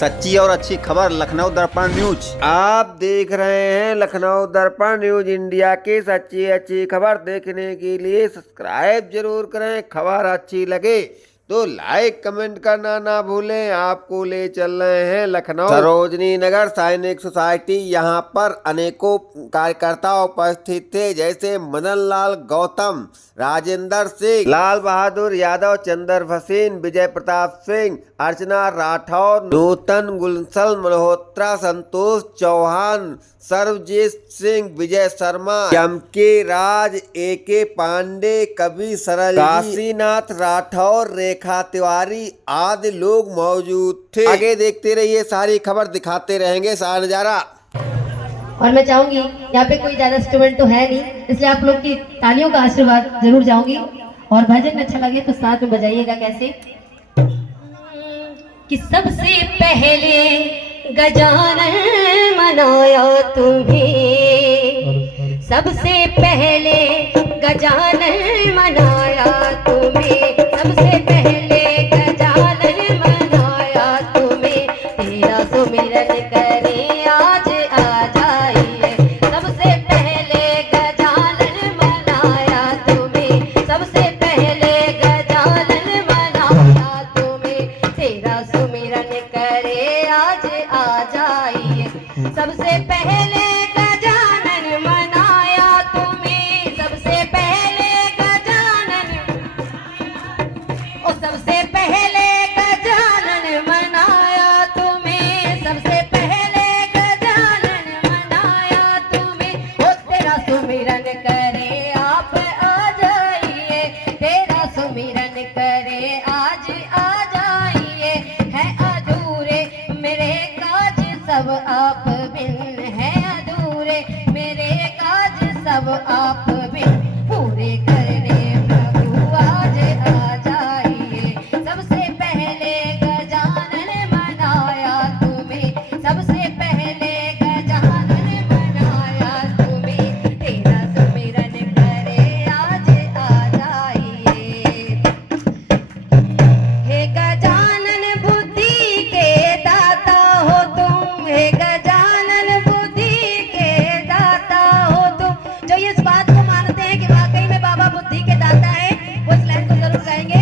सच्ची और अच्छी खबर लखनऊ दर्पण न्यूज। आप देख रहे हैं लखनऊ दर्पण न्यूज इंडिया की सच्ची अच्छी खबर देखने के लिए सब्सक्राइब जरूर करें। खबर अच्छी लगे तो लाइक कमेंट करना ना भूलें। आपको ले चल रहे हैं लखनऊ सरोजनी नगर सैनिक सोसाइटी। यहाँ पर अनेकों कार्यकर्ता उपस्थित थे, जैसे मदन लाल गौतम, राजेंद्र सिंह, लाल बहादुर यादव, चंदर भसीन, विजय प्रताप सिंह, अर्चना राठौर, नूतन गुलशन मल्होत्रा, संतोष चौहान, सर्वजीत सिंह, विजय शर्मा, एम के राज, ए के पांडे, कवि सरल, काशीनाथ राठौर, रेखा तिवारी आदि लोग मौजूद थे। आगे देखते रहिए, सारी खबर दिखाते रहेंगे सारा नजारा। और मैं चाहूंगी यहाँ पे कोई ज्यादा स्टूडेंट तो है नहीं, इसलिए आप लोग की तालियों का आशीर्वाद जरूर चाहूंगी। और भजन अच्छा लगे तो साथ में बजाइएगा। कैसे कि सबसे पहले गजानन मनाया तुम्हें, सबसे पहले गजानन मनाया तुम्हें, सबसे पहले गजानन मनाया तुम्हें, तेरा सुमिरन करे आज आ जाइए। सबसे पहले गजानन मनाया तुम्हें, सबसे पहले गजानन मनाया तुम्हें, तेरा सुमिरन करे आज आ जाइए। सबसे पहले गजानन मनाया तुम्हें, सबसे पहले गजानन, ओ सबसे पहले गजानन मनाया तुम्हें, सबसे पहले गजानन मनाया तुम्हें, ओ तेरा सुमिरन करे आप आ जाइए, तेरा सुमिरन करे आज आ जाइए। है अधूरे मेरे काज सब आप बिन, है अधूरे मेरे काज सब आप बिन, पूरे करने प्रभु आज आ जाइए। सबसे पहले गजानन मनाया तुम्हें, सबसे पहले गजानन मनाया तुम्हें, तेरा सुमिरन करे आज आ जाइए। हे गजानन बुद्धि के दाता हो तुम, हे गजानन बुद्धि के दाता हो तुम। जो इस बात को मानते हैं कि वाकई में बाबा बुद्धि के दाता है, वो इस लाइन को जरूर गाएंगे।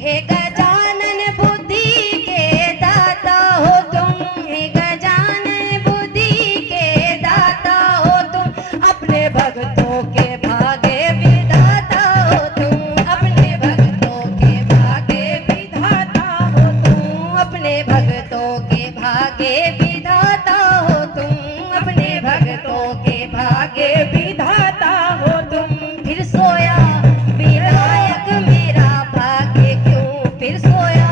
हे गजानन बुद्धि के दाता हो तुम, हे गजानन बुद्धि के दाता हो तुम, अपने भक्तों के भागे विधाता हो तुम, अपने भक्तों के भागे विधाता हो तुम, अपने भक्तों के भागे विधाता हो तुम, अपने भक्तों के भागे विधाता हो तुम। फिर सोया विनायक मेरा भाग्य क्यों, फिर सोया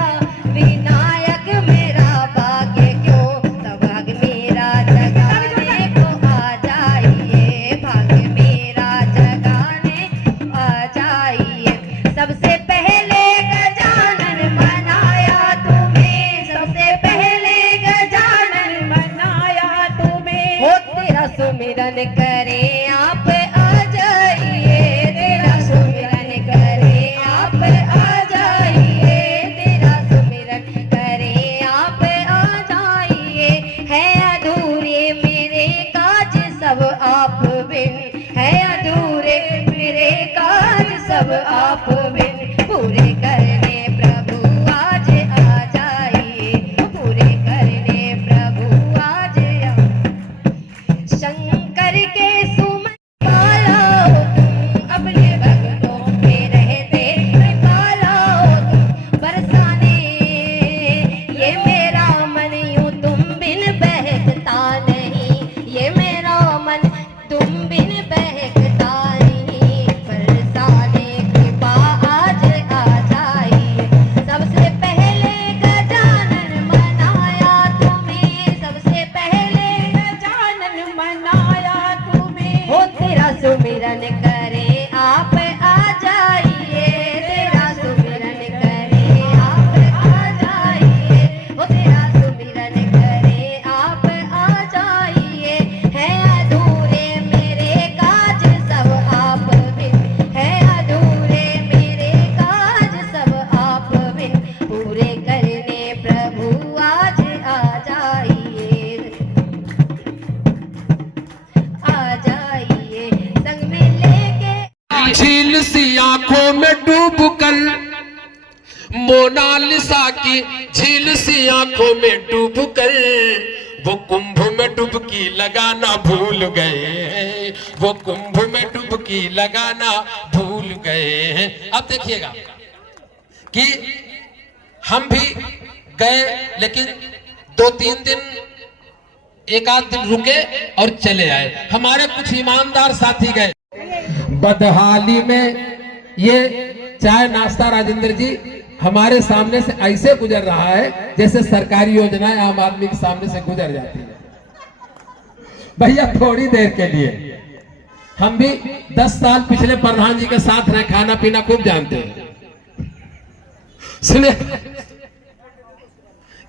विनायक मेरा भाग्य क्यों, तब भाग्य मेरा जगाने को आ जाइए, भाग्य मेरा जगाने आ जाइए। सबसे पहले गजानन मनाया तुम्हें, सबसे पहले गजानन मनाया तुम्हें, हो तेरा सुमिरन करे आप आ जाइए, तेरा सुमिरन करे आप आ जाइए, तेरा सुमिरन करे आप आ जाइए। है अधूरे मेरे काज सब आप बिन, है अधूरे मेरे काज सब आप बिन, पूरे करने प्रभु आज आ जाइए, पूरे करने प्रभु आज आ। शंकर के झील सी आंखों में डूब कर, मोनालिसा की झील सी आंखों में डूब कर, वो कुंभ में डुबकी लगाना भूल गए हैं, वो कुंभ में डुबकी लगाना भूल गए हैं। अब देखिएगा कि हम भी गए, लेकिन 2-3 दिन, एक आध दिन रुके और चले आए। हमारे कुछ ईमानदार साथी गए। बदहाली में ये चाय नाश्ता राजेंद्र जी हमारे सामने से ऐसे गुजर रहा है जैसे सरकारी योजनाएं आम आदमी के सामने से गुजर जाती है। भैया थोड़ी देर के लिए, हम भी 10 साल पिछले प्रधान जी के साथ रहे, खाना पीना खूब जानते हैं। सुने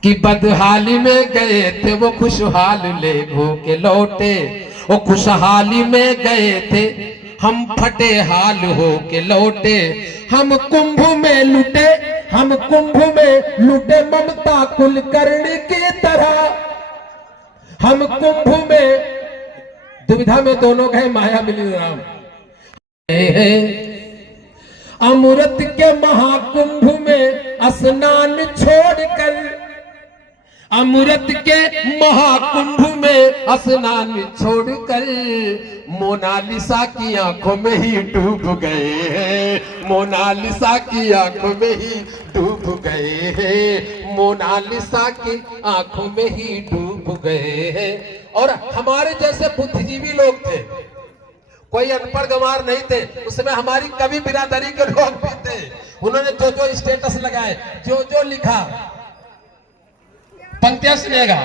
कि बदहाली में गए थे वो खुशहाल ले के लौटे, वो खुशहाली में गए थे हम फटे हाल हो के लौटे। हम कुंभ में लुटे, हम कुंभ में लुटे ममता कुलकर्णी की तरह। हम कुंभ में, दुविधा में दोनों गए माया मिली राम। अमृत के महाकुंभ में स्नान छोड़कर, अमृत के महाकुंभ में स्नान छोड़कर, मोनालिसा की आंखों में ही डूब गए हैं, मोनालिसा की आंखों में ही डूब गए हैं, मोनालिसा की आंखों में ही डूब गए हैं। और हमारे जैसे बुद्धिजीवी लोग थे, कोई अनपढ़ गंवार नहीं थे, उसमें हमारी कवि बिरादरी के लोग भी थे। उन्होंने जो जो स्टेटस लगाए, जो जो लिखा, पंक्तियां सुनिएगा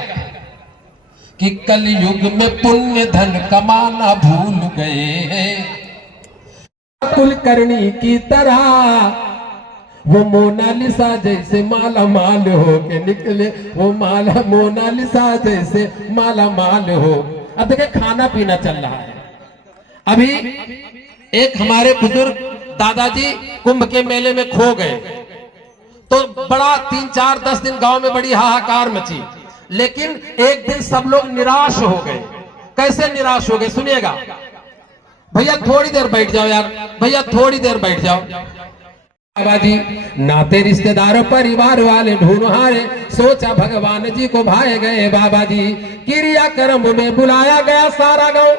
कि कलयुग में पुण्य धन कमाना भूल गए हैं, कुलकर्णी की तरह वो मोनालिसा जैसे माला माल हो के निकले, वो माला मोनालिसा जैसे माला माल हो। अब देखिए खाना पीना चल रहा है। अभी एक हमारे बुजुर्ग दादाजी कुंभ के मेले में खो गए, तो बड़ा 3-4-10 दिन गांव में बड़ी हाहाकार मची। लेकिन एक दिन सब लोग निराश हो गए। कैसे निराश हो गए सुनिएगा। भैया थोड़ी देर बैठ जाओ यार, भैया थोड़ी देर बैठ जाओ। बाबा जी नाते रिश्तेदारों परिवार वाले ढूंढ हारे, सोचा भगवान जी को भाए गए बाबा जी। क्रिया कर्म में बुलाया गया सारा गांव,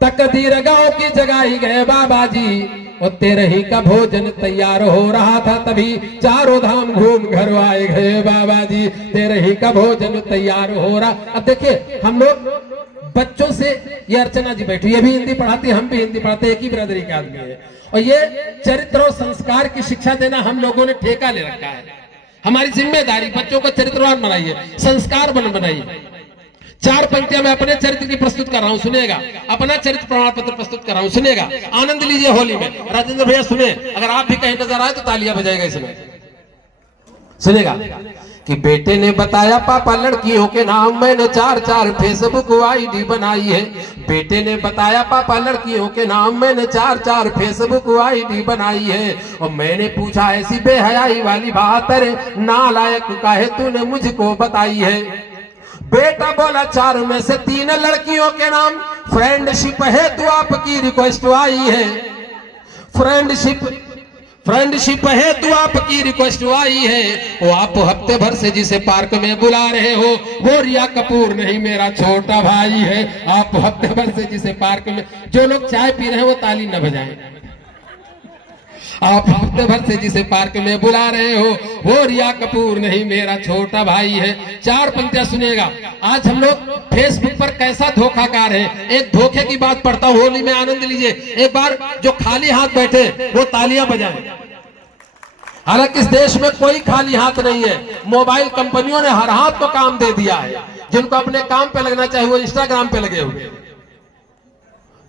तकदीर गांव की जगाई गए बाबा जी। और तेरे ही का भोजन तैयार हो रहा था, तभी चारों धाम घूम घर आए गए बाबा जी। तेरे ही का भोजन तैयार हो रहा। अब देखिए हम लोग बच्चों से, ये अर्चना जी बैठी, ये भी हिंदी पढ़ाती, हम भी हिंदी पढ़ाते, एक ही बिरादरी के आदमी है। और ये चरित्र और संस्कार की शिक्षा देना हम लोगों ने ठेका ले रखा है। हमारी जिम्मेदारी बच्चों को चरित्रवान बनाइए, संस्कार बनाइए। 4 पंक्तियां मैं अपने चरित्र की प्रस्तुत कर रहा हूं, सुनिएगा। अपना चरित्र प्रमाण पत्र प्रस्तुत कर रहा हूं, सुनिएगा। आनंद लीजिए होली में। राजेंद्र भैया सुने, अगर आप भी कहीं नजर आए तो तालियां बजाएगा इसमें। सुनिएगा कि बेटे ने बताया पापा लड़कियों के नाम, मैंने 4-4 फेसबुक आईडी बनाई है। बेटे ने बताया पापा लड़कियों के नाम, मैंने 4-4 फेसबुक आईडी बनाई है। और मैंने पूछा ऐसी बेहयाई वाली बात अरे नालायक काहे तूने मुझको बताई है। बेटा बोला 4 में से 3 लड़कियों के नाम, फ्रेंडशिप है तो आपकी रिक्वेस्ट आई है। फ्रेंडशिप है तो आपकी रिक्वेस्ट आई है। वो आप हफ्ते भर से जिसे पार्क में बुला रहे हो वो रिया कपूर नहीं मेरा छोटा भाई है। आप हफ्ते भर से जिसे पार्क में, जो लोग चाय पी रहे हैं वो ताली न बजाएं। आप हफ्ते भर से जिसे पार्क में बुला रहे हो वो रिया कपूर नहीं मेरा छोटा भाई है। 4 पंक्तियां सुनिएगा। आज हम लोग फेसबुक पर कैसा धोखाकार है। एक धोखे की बात पढ़ता हूं, होली में आनंद लीजिए। एक बार जो खाली हाथ बैठे वो तालियां बजाएं। हालांकि इस देश में कोई खाली हाथ नहीं है। मोबाइल कंपनियों ने हर हाथ को काम दे दिया है। जिनको अपने काम पे लगना चाहिए वो इंस्टाग्राम पे लगे हुए।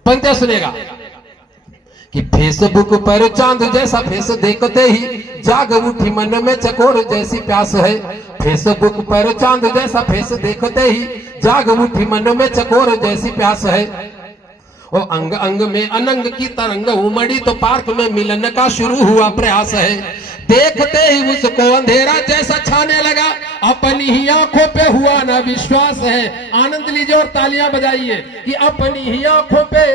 पंक्तियां सुनेगा कि फेसबुक पर चांद जैसा फेस देखते ही जाग उठी मन में चकोर जैसी प्यास है। फेसबुक पर चांद जैसा फेस देखते ही जाग उठी मन में चकोर जैसी प्यास है। वो अंग अंग में अनंग की तरंग उमड़ी तो पार्क में मिलन का शुरू हुआ प्रयास है। देखते ही उसको अंधेरा जैसा छाने लगा, अपनी ही आंखों पे हुआ ना विश्वास है। आनंद लीजिए और तालियां बजाइए कि अपनी ही आंखों पे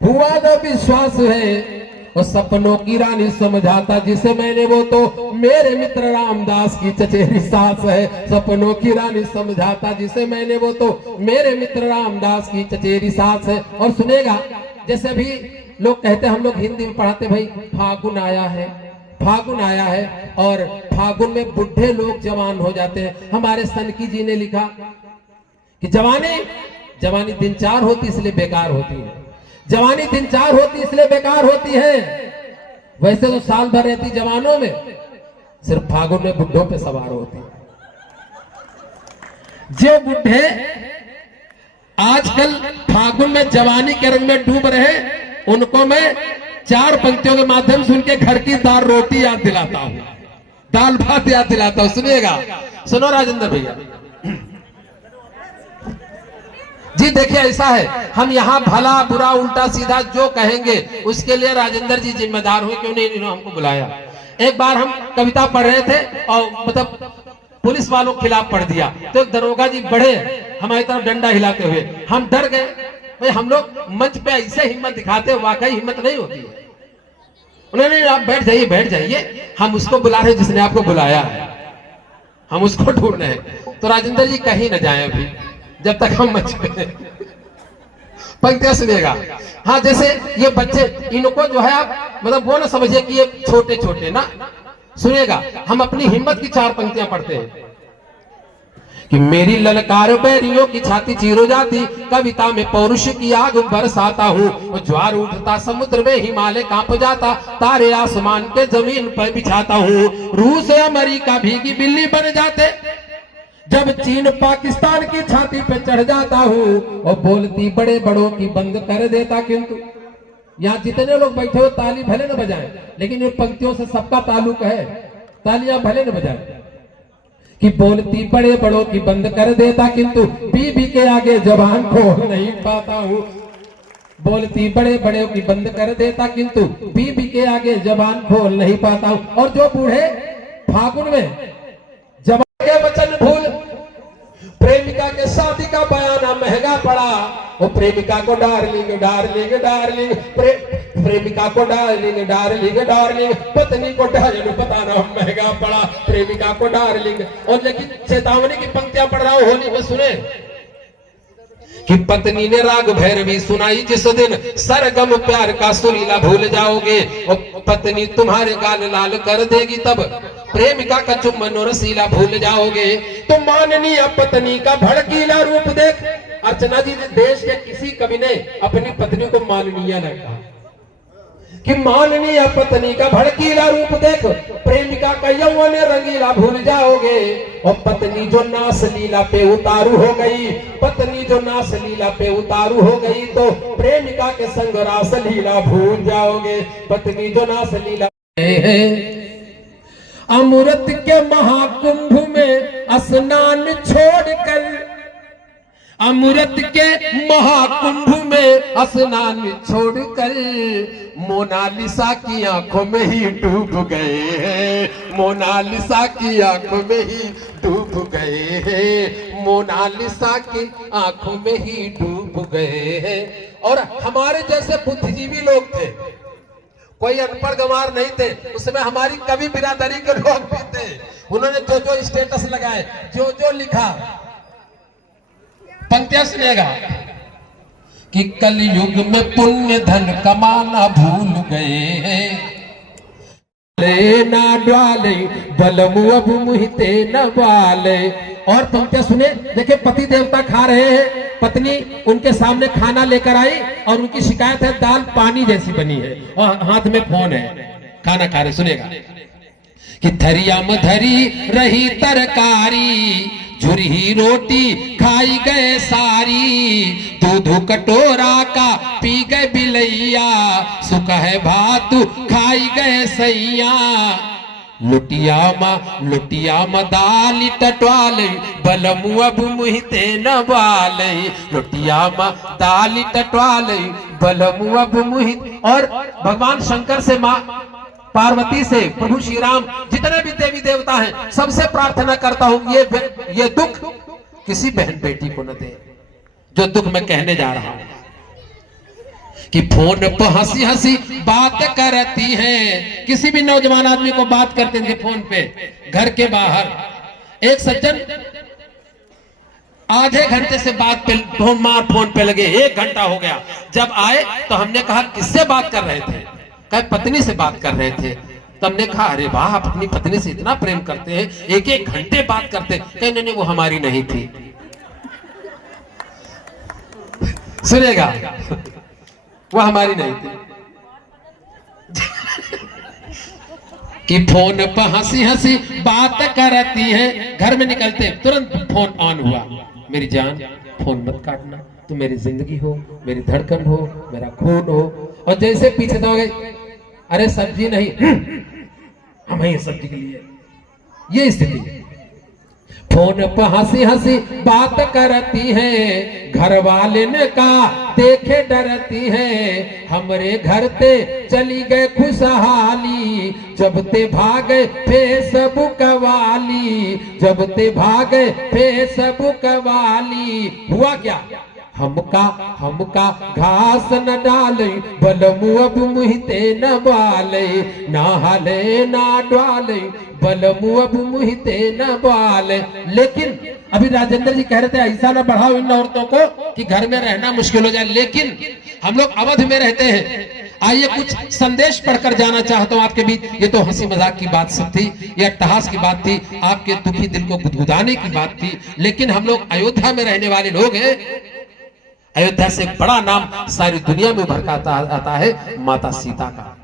हुआ न विश्वास है और सपनों की रानी समझाता जिसे मैंने वो तो मेरे मित्र रामदास की चचेरी सास है। सपनों की रानी समझाता जिसे मैंने वो तो मेरे मित्र रामदास की चचेरी सास है। और सुनेगा, जैसे भी लोग कहते हैं, हम लोग हिंदी में पढ़ाते भाई फागुन आया है, फागुन आया है, और फागुन में बुढ़े लोग जवान हो जाते हैं। हमारे सनकी जी ने लिखा कि जवानी दिन चार होती इसलिए बेकार होती है, जवानी दिन चार होती इसलिए बेकार होती है। वैसे तो साल भर रहती जवानों में, सिर्फ फागुन में बुढ़ों पे सवार होती। जो बुढ़े आजकल फागुन में जवानी के रंग में डूब रहे, उनको मैं 4 पंक्तियों के माध्यम से उनके घर की दाल रोटी याद दिलाता हूं, दाल भात याद दिलाता हूं। सुनिएगा, सुनो राजेंद्र भैया जी। देखिए ऐसा है, हम यहाँ भला बुरा उल्टा सीधा जो कहेंगे उसके लिए राजेंद्र जी जिम्मेदार हुए, क्यों नहीं इन्होंने हमको बुलाया। एक बार हम कविता पढ़ रहे थे और मतलब पुलिस वालों के खिलाफ पढ़ दिया, तो एक दरोगा जी बढ़े हमारी तरफ डंडा हिलाते हुए, हम डर गए। भाई हम लोग मंच पे ऐसे हिम्मत दिखाते, वाकई हिम्मत नहीं होती है। उन्होंने आप बैठ जाइए, बैठ जाइए, हम उसको बुला रहे जिसने आपको बुलाया है, हम उसको ढूंढ रहे हैं। तो राजेंद्र जी कहीं न जाए अभी, जब तक हम मंच पे। पंक्तियां सुनिएगा। हाँ, जैसे ये बच्चे, इनको जो है आप मतलब वो ना समझिए कि ये छोटे छोटे ना। सुनिएगा, हम अपनी हिम्मत की 4 पंक्तियां पढ़ते हैं कि मेरी ललकार बैरियों की छाती चीरो जाती, कविता में पौरुष की आग बरसाता हूँ, ज्वार उठता समुद्र में हिमालय कांप जाता, तारे आसमान के जमीन पर बिछाता हूँ, रूस अमेरिका भीगी बिल्ली बन जाते, जब चीन पाकिस्तान की छाती पे चढ़ जाता हूँ, और बोलती बड़े बड़ों की बंद कर देता। किंतु यहाँ जितने लोग बैठे हो ताली भले न बजाएं, लेकिन इन पंक्तियों से सबका ताल्लुक है, तालियां भले न बजाएं। कि बोलती बड़े बड़ों की बंद कर देता, किंतु बीबी के आगे जबान खोल नहीं पाता हूँ। बोलती बड़े बड़े की बंद कर देता, किंतु बीबी के आगे जबान खोल नहीं पाता हूँ। और जो बूढ़े फागुन में जबान के वचन भूल, प्रेमिका के शादी का बयाना महंगा पड़ा, वो प्रेमिका को डार्लिंग डार्लिंग डार्लिंग, प्रेमिका को डार्लिंग डार्लिंग डार्लिंग, पत्नी को डार्लिंग बताना महंगा पड़ा, प्रेमिका को डार्लिंग। और लेकिन चेतावनी की पंक्तियां पढ़ रहा हूं, होली में सुने कि पत्नी ने राग भैरवी सुनाई जिस दिन, सरगम प्यार का सुरीला भूल जाओगे, और पत्नी तुम्हारे गाल लाल कर देगी तब, प्रेमिका का चुम्बन और रसीला भूल जाओगे। तो माननीय पत्नी का भड़कीला रूप देख, अर्चना जी ने देश के किसी कवि ने अपनी पत्नी को माननीय न कहा, कि माननीय पत्नी का भड़कीला रूप देख, प्रेमिका का यौवन रंगीला भूल जाओगे। और पत्नी जो नास लीला पे उतारू हो गई, पत्नी जो नास लीला पे उतारू हो गई, तो प्रेमिका के संग रास लीला भूल जाओगे। पत्नी जो नास लीला अमृत के महाकुंभ में स्नान छोड़कर, अमृत के महाकुंभ में स्नान छोड़कर, मोनालिसा की आंखों में ही डूब गए हैं, मोनालिसा की आंखों में ही डूब गए हैं, मोनालिसा की आंखों में ही डूब गए हैं। और हमारे जैसे बुद्धिजीवी लोग थे, कोई अनपढ़ गंवार नहीं थे, उसमें हमारी कवि बिरादरी के लोग भी थे। उन्होंने जो जो स्टेटस लगाए, जो जो लिखा, पंक्तियां सुनेगा कि कलयुग में पुण्य धन कमाना भूल गए हैं, लेना डाले बलमु अब मुहिते न वाले। और पंक्तियां सुने, देखिए पति देवता खा रहे हैं, पत्नी उनके सामने खाना लेकर आई और उनकी शिकायत है दाल पानी जैसी बनी है, और हाथ में फोन है, खाना खा रहे। सुनेगा कि थरिया में धरी रही तरकारी, झुरही रोटी खाई गए सारी, दूध कटोरा का पी गए बिलैया, सुख है भात खाई गए सैया, लुटिया मा दाली टटवाले बलमु अब मुहिते न वाले, लुटिया मा दाली टटवाले बलमु अब मुहित। और भगवान शंकर से माँ पार्वती से प्रभु श्री राम, जितने भी देवी देवता हैं, सबसे प्रार्थना करता हूं ये दुख किसी बहन बेटी को न दे, जो दुख मैं कहने जा रहा हूं। कि फोन पर हंसी हंसी बात करती हैं। किसी भी नौजवान आदमी को बात करते थे फोन पे घर के बाहर। एक सज्जन आधे घंटे से बात पे फोन पे लगे, 1 घंटा हो गया। जब आए तो हमने कहा किससे बात कर रहे थे? कहे पत्नी से बात कर रहे थे। तो हमने कहा अरे वाह, आप अपनी पत्नी से इतना प्रेम करते हैं, 1-1 घंटे बात करते। कहे नहीं वो हमारी नहीं थी। सुनेगा, वो हमारी नहीं थी। कि फोन पर हंसी हंसी बात करती हैं। घर में निकलते तुरंत फोन ऑन हुआ। मेरी जान फोन मत काटना, तू मेरी जिंदगी हो, मेरी धड़कन हो, मेरा खून हो। और जैसे पीछे तो हो गई, अरे सब्जी नहीं, हम ही सब्जी के लिए। ये स्थिति। फोन पर हंसी हंसी बात करती है, घर वाले ने कहा देखे डरती है। हमरे घर ते चली गए खुशहाली, जब ते भागे फेसबुक वाली, जब ते भागे फेसबुक वाली। हुआ क्या? हमका घास न डाले, बलमु अब मुहिते न बाले, ना हले ना डाले, बलमु अब मुहिते न बाले। लेकिन अभी राजेंद्र जी कह रहे थे ऐसा ना बढ़ाओ इन औरतों को कि घर में रहना मुश्किल हो जाए। लेकिन हम लोग अवध में रहते हैं। आइए कुछ संदेश पढ़कर जाना चाहता हूं आपके बीच। ये तो हंसी मजाक की बात सब थी, ये अट्टहास की बात थी, आपके दुखी दिल को गुदगुदाने की बात थी। लेकिन हम लोग अयोध्या में रहने वाले लोग हैं। अयोध्या से बड़ा नाम सारी दुनिया में उभर कर आता है माता सीता का।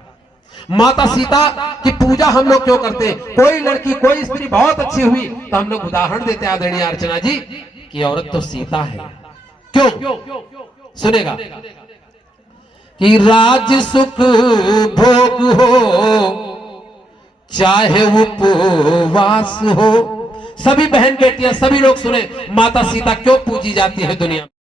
माता सीता की पूजा हम लोग क्यों करते हैं? कोई लड़की कोई स्त्री बहुत अच्छी हुई तो हम लोग उदाहरण देते आदरणीय अर्चना जी कि औरत तो सीता है। क्यों? सुनेगा कि राज सुख भोग हो चाहे उपवास हो। सभी बहन बेटियां सभी लोग सुने माता सीता क्यों पूजी जाती है दुनिया में।